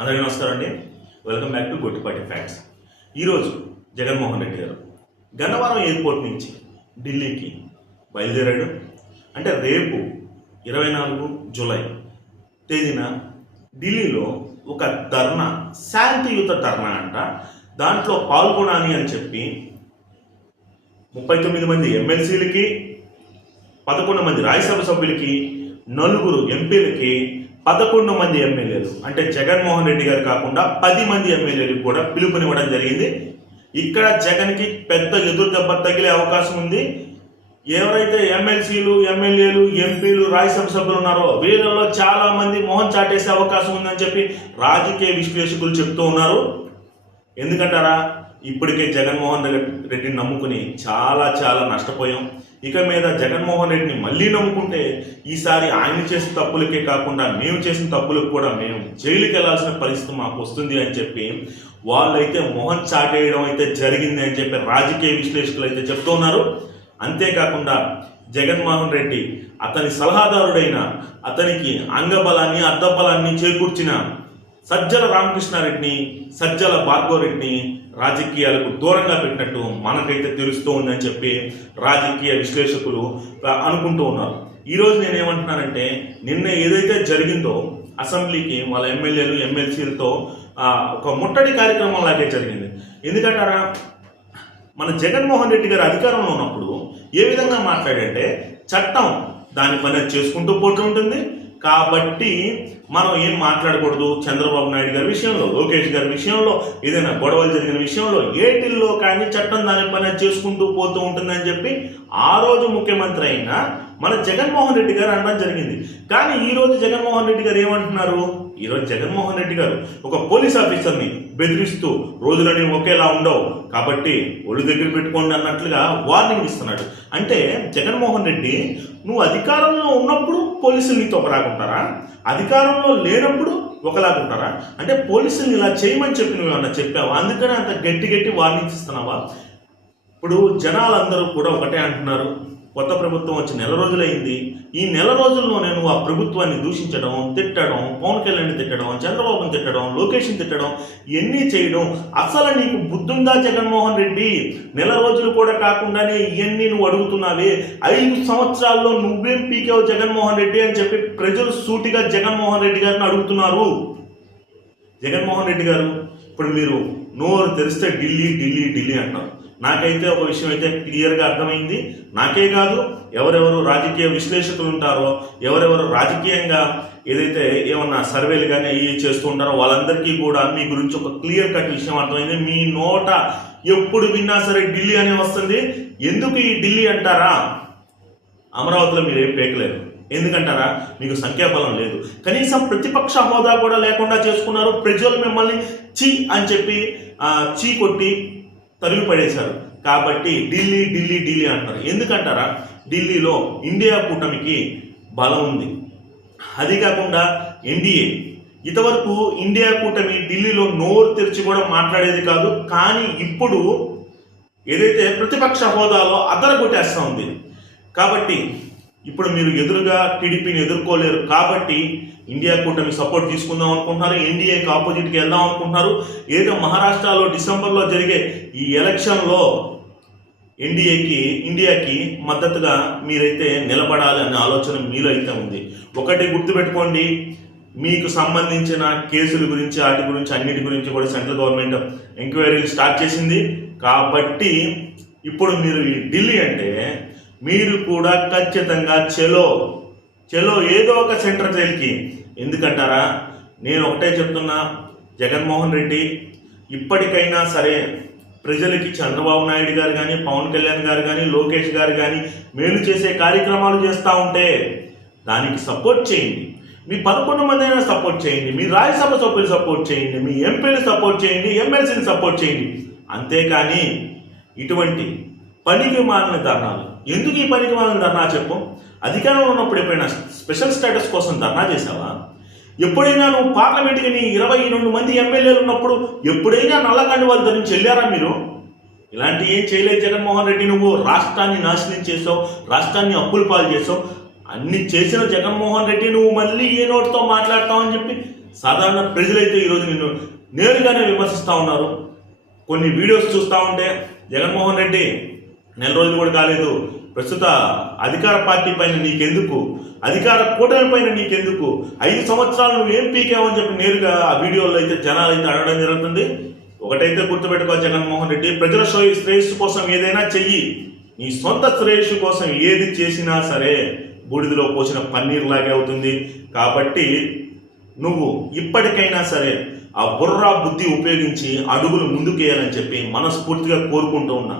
అందరికీ నమస్కారం అండి. Welcome back to Gottipati facts. ఈరోజు జగన్మోహన్ రెడ్డి గారు గన్నవరం ఎయిర్పోర్ట్ నుంచి ఢిల్లీకి బయలుదేరాడు. అంటే రేపు 24 జూలై తేదీన ఢిల్లీలో ఒక ధర్నా, శాంతియుత ధర్నా అంట. దాంట్లో పాల్గొనాలి అని చెప్పి 39 మంది ఎమ్మెల్సీలకి, 11 మంది రాజ్యసభ సభ్యులకి, 4 ఎంపీలకి, 11 మంది ఎమ్మెల్యేలు, అంటే జగన్మోహన్ రెడ్డి గారు కాకుండా 10 మంది ఎమ్మెల్యేలకు కూడా పిలుపునివ్వడం జరిగింది. ఇక్కడ జగన్కి పెద్ద ఎదురు దెబ్బ తగిలే అవకాశం ఉంది. ఎవరైతే ఎమ్మెల్సీలు, ఎమ్మెల్యేలు, ఎంపీలు, రాజ్యసభ సభ్యులు ఉన్నారో వీళ్ళలో చాలా మంది మొహం చాటేసే అవకాశం ఉందని చెప్పి రాజకీయ విశ్లేషకులు చెప్తూ ఉన్నారు. ఎందుకంటారా, ఇప్పటికే జగన్మోహన్ రెడ్డిని నమ్ముకుని చాలా నష్టపోయాం. ఇక మీద జగన్మోహన్ రెడ్డిని మళ్ళీ నమ్ముకుంటే ఈసారి ఆయన చేసిన తప్పులకే కాకుండా మేము చేసిన తప్పులకు కూడా మేము జైలుకి వెళ్లాల్సిన పరిస్థితి మాకు వస్తుంది అని చెప్పి వాళ్ళైతే మొహం చాటేయడం అయితే జరిగింది అని చెప్పి రాజకీయ విశ్లేషకులు అయితే చెప్తున్నారు. అంతేకాకుండా జగన్మోహన్ రెడ్డి అతని సలహాదారుడైన, అతనికి అంగబలాన్ని అర్ధబలాన్ని చేకూర్చిన సజ్జల రామకృష్ణారెడ్డిని, సజ్జల భార్గవ రెడ్డిని రాజకీయాలకు దూరంగా పెట్టినట్టు మనకైతే తెలుస్తూ ఉందని చెప్పి రాజకీయ విశ్లేషకులు అనుకుంటూ ఉన్నారు. ఈరోజు నేనేమంటున్నానంటే, నిన్న ఏదైతే జరిగిందో అసెంబ్లీకి వాళ్ళ ఎమ్మెల్యేలు, ఎమ్మెల్సీలతో ఒక ముట్టడి కార్యక్రమం లాగే జరిగింది. ఎందుకంటారా, మన జగన్మోహన్ రెడ్డి గారు అధికారంలో ఉన్నప్పుడు ఏ విధంగా మాట్లాడంటే, చట్టం దాని పని చేసుకుంటూ పోతూ ఉంటుంది కాబట్టి మనం ఏం మాట్లాడకూడదు. చంద్రబాబు నాయుడు గారి విషయంలో, లోకేష్ గారి విషయంలో, ఏదైనా గొడవలు జరిగిన విషయంలో ఏటిల్లో కానీ చట్టం దాని పని చేసుకుంటూ పోతూ ఉంటుందని చెప్పి ఆ రోజు ముఖ్యమంత్రి అయిన మన జగన్మోహన్ రెడ్డి గారు అనడం జరిగింది. కానీ ఈ రోజు జగన్మోహన్ రెడ్డి గారు ఏమంటున్నారు, ఈరోజు జగన్మోహన్ రెడ్డి గారు ఒక పోలీస్ ఆఫీసర్ని బెదిరిస్తూ రోజులని ఒకేలా ఉండవు కాబట్టి ఒళ్ళు దగ్గర పెట్టుకోండి అన్నట్లుగా వార్నింగ్ ఇస్తున్నాడు. అంటే జగన్మోహన్ రెడ్డి, నువ్వు అధికారంలో ఉన్నప్పుడు పోలీసులు నీతో ఒకలాగుంటారా, అధికారంలో లేనప్పుడు ఒకలాగుంటారా? అంటే పోలీసులు ఇలా చేయమని చెప్పి నువ్వు ఏమన్నా చెప్పావా? అందుకనే అంత గట్టి వార్నింగ్స్ ఇస్తున్నావా? ఇప్పుడు జనాలందరూ కూడా ఒకటే అంటున్నారు, కొత్త ప్రభుత్వం వచ్చి నెల రోజులైంది. ఈ నెల రోజుల్లో నేను ఆ ప్రభుత్వాన్ని దూషించడం, తిట్టడం, పవన్ కళ్యాణ్ తిట్టడం, చంద్రబాబుని తిట్టడం, లోకేష్ని తిట్టడం, ఇవన్నీ చేయడం, అసలు నీకు బుద్ధుందా జగన్మోహన్ రెడ్డి? నెల రోజులు కూడా కాకుండానే ఇవన్నీ నువ్వు అడుగుతున్నావే, 5 సంవత్సరాల్లో నువ్వేం పీకావు జగన్మోహన్ రెడ్డి అని చెప్పి ప్రజలు సూటిగా జగన్మోహన్ రెడ్డి గారిని అడుగుతున్నారు. జగన్మోహన్ రెడ్డి గారు, ఇప్పుడు మీరు నోరు తెరిస్తే ఢిల్లీ అంటున్నారు. నాకైతే ఒక విషయం అయితే క్లియర్గా అర్థమైంది. నాకే కాదు, ఎవరెవరు రాజకీయ విశ్లేషకులు ఉంటారో, ఎవరెవరు రాజకీయంగా ఏదైతే ఏమన్నా సర్వేలు కానీ అవి చేస్తూ ఉంటారో వాళ్ళందరికీ కూడా మీ గురించి ఒక క్లియర్ కట్ విషయం అర్థమైంది. మీ నోట ఎప్పుడు విన్నా సరే ఢిల్లీ అనే వస్తుంది. ఎందుకు ఈ ఢిల్లీ అంటారా? అమరావతిలో మీరు ఏం పేకలేరు. ఎందుకంటారా, మీకు సంఖ్యాబలం లేదు. కనీసం ప్రతిపక్ష హోదా కూడా లేకుండా చేసుకున్నారు. ప్రజలు మిమ్మల్ని చీ అని చెప్పి చీ కొట్టి తరిమి పడేశారు. కాబట్టి ఢిల్లీ అంటారు. ఎందుకంటారా, ఢిల్లీలో ఇండియా కూటమికి బలం ఉంది. అది కాకుండా ఎన్డీఏ ఇంతవరకు ఇండియా కూటమి ఢిల్లీలో నోరు తెరిచి కూడా మాట్లాడేది కాదు. కానీ ఇప్పుడు ఏదైతే ప్రతిపక్ష హోదాలో అదరగొట్టేస్తూ ఉంది. కాబట్టి ఇప్పుడు మీరు ఎదురుగా టీడీపీని ఎదుర్కోలేరు. కాబట్టి ఇండియా కూటమి సపోర్ట్ తీసుకుందాం అనుకుంటున్నారు, ఎన్డీఏకి ఆపోజిట్కి వెళ్దాం అనుకుంటున్నారు. ఏదో మహారాష్ట్రలో డిసెంబర్లో జరిగే ఈ ఎలక్షన్లో ఇండియాకి మద్దతుగా మీరైతే నిలబడాలి అనే ఆలోచన మీలో అయితే ఉంది. ఒకటి గుర్తుపెట్టుకోండి, మీకు సంబంధించిన కేసుల గురించి, వాటి గురించి, అన్నిటి గురించి కూడా సెంట్రల్ గవర్నమెంట్ ఎంక్వైరీలు స్టార్ట్ చేసింది. కాబట్టి ఇప్పుడు మీరు ఈ ఢిల్లీ అంటే మీరు కూడా ఖచ్చితంగా చలో ఏదో ఒక సెంటర్ జైలుకి. ఎందుకంటారా, నేను ఒకటే చెప్తున్నా, జగన్మోహన్ రెడ్డి ఇప్పటికైనా సరే ప్రజలకి చంద్రబాబు నాయుడు గారు కానీ, పవన్ కళ్యాణ్ గారు కానీ, లోకేష్ గారు కానీ మేలు చేసే కార్యక్రమాలు చేస్తూ ఉంటే దానికి సపోర్ట్ చేయండి. మీ 11 మంది అయినా సపోర్ట్ చేయండి, మీ రాజ్యసభ సభ్యులు సపోర్ట్ చేయండి, మీ ఎంపీలు సపోర్ట్ చేయండి, ఎమ్మెల్సీని సపోర్ట్ చేయండి. అంతేకాని ఇటువంటి పనికి మాలిన ధర్నాలు ఎందుకు? ఈ పనికి మాలిన ధర్నా చెప్పు. అధికారంలో ఉన్నప్పుడు ఎప్పుడైనా స్పెషల్ స్టేటస్ కోసం ధర్నా చేసావా? ఎప్పుడైనా నువ్వు పార్లమెంట్కి నీ 22 మంది ఎమ్మెల్యేలు ఉన్నప్పుడు ఎప్పుడైనా నల్లకండి వాళ్ళు ధరించి వెళ్ళారా మీరు? ఇలాంటి ఏం చేయలేదు జగన్మోహన్ రెడ్డి. నువ్వు రాష్ట్రాన్ని నాశనం చేసావు, రాష్ట్రాన్ని అప్పుల పాలు చేసావు. అన్ని చేసిన జగన్మోహన్ రెడ్డి నువ్వు మళ్ళీ ఏ నోటితో మాట్లాడతావు అని చెప్పి సాధారణ ప్రజలైతే ఈరోజు నిన్ను నేరుగానే విమర్శిస్తూ ఉన్నారు. కొన్ని వీడియోస్ చూస్తూ ఉంటే జగన్మోహన్ రెడ్డి నెల రోజులు కూడా కాలేదు, ప్రస్తుత అధికార పార్టీ పైన నీకెందుకు, అధికార కూటమి పైన నీకెందుకు, 5 సంవత్సరాలు నువ్వు ఏం పీకావని చెప్పి నేరుగా ఆ వీడియోలో అయితే జనాలు అయితే అడగడం జరుగుతుంది. ఒకటైతే గుర్తుపెట్టుకో జగన్మోహన్ రెడ్డి, ప్రజల శ్రేయస్సు కోసం ఏదైనా చెయ్యి, నీ సొంత శ్రేయస్సు కోసం ఏది చేసినా సరే బూడిదలో పోసిన పన్నీర్ లాగే అవుతుంది. కాబట్టి నువ్వు ఇప్పటికైనా సరే ఆ బుర్రా బుద్ధి ఉపయోగించి అడుగులు ముందుకేయాలని చెప్పి మనస్ఫూర్తిగా కోరుకుంటూ ఉన్నా.